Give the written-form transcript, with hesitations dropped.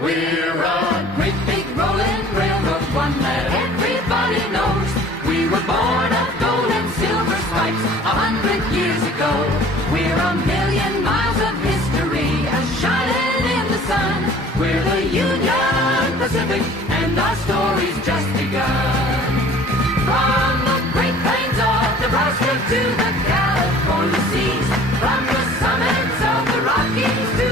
We're a great big rolling railroad, one that everybody knows. We were born of gold and silver stripes 100 years ago. We're a million miles of history, a shining in the sun. We're the Union Pacific, and our story's just begun. From the Great Plains of Nebraska to the California seas, from the summits of the Rockies to